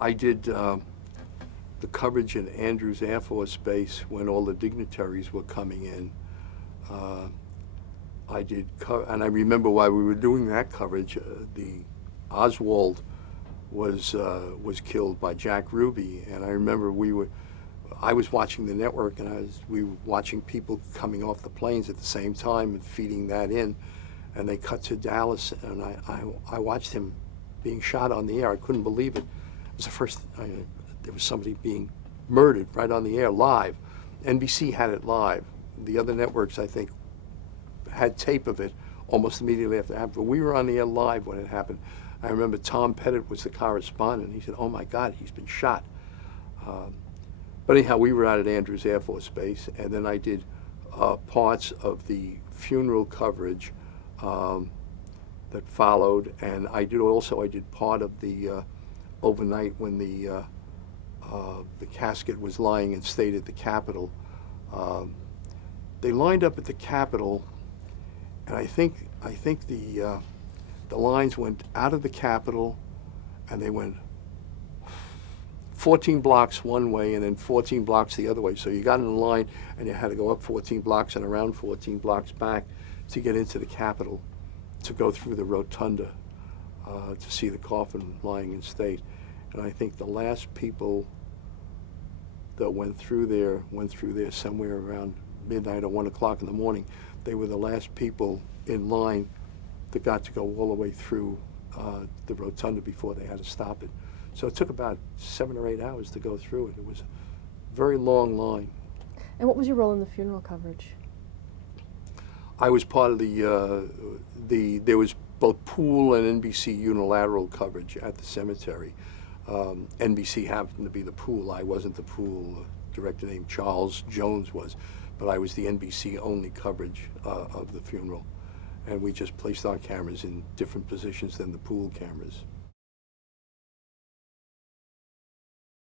I did the coverage in Andrews Air Force Base when all the dignitaries were coming in. And I remember while we were doing that coverage, the Oswald was killed by Jack Ruby, and I remember I was watching the network, and we were watching people coming off the planes at the same time and feeding that in, and they cut to Dallas, and I watched him being shot on the air. I couldn't believe it. It was the first there was somebody being murdered right on the air live. NBC had it live. The other networks, I think, had tape of it almost immediately after it happened. But we were on the air live when it happened. I remember Tom Pettit was the correspondent. He said, "Oh my God, he's been shot." But anyhow, we were out at Andrews Air Force Base, and then I did parts of the funeral coverage that followed, and I did part of the overnight when the casket was lying in state at the Capitol. They lined up at the Capitol, and I think the lines went out of the Capitol, and they went 14 blocks one way and then 14 blocks the other way. So you got in a line, and you had to go up 14 blocks and around 14 blocks back to get into the Capitol, to go through the rotunda to see the coffin lying in state. And I think the last people that went through there somewhere around midnight or 1 o'clock in the morning. They were the last people in line that got to go all the way through the rotunda before they had to stop it. So it took about 7 or 8 hours to go through it. It was a very long line. And what was your role in the funeral coverage? I was part of there was both pool and NBC unilateral coverage at the cemetery. NBC happened to be the pool. I wasn't the pool. A director named Charles Jones was, but I was the NBC only coverage of the funeral. And we just placed our cameras in different positions than the pool cameras.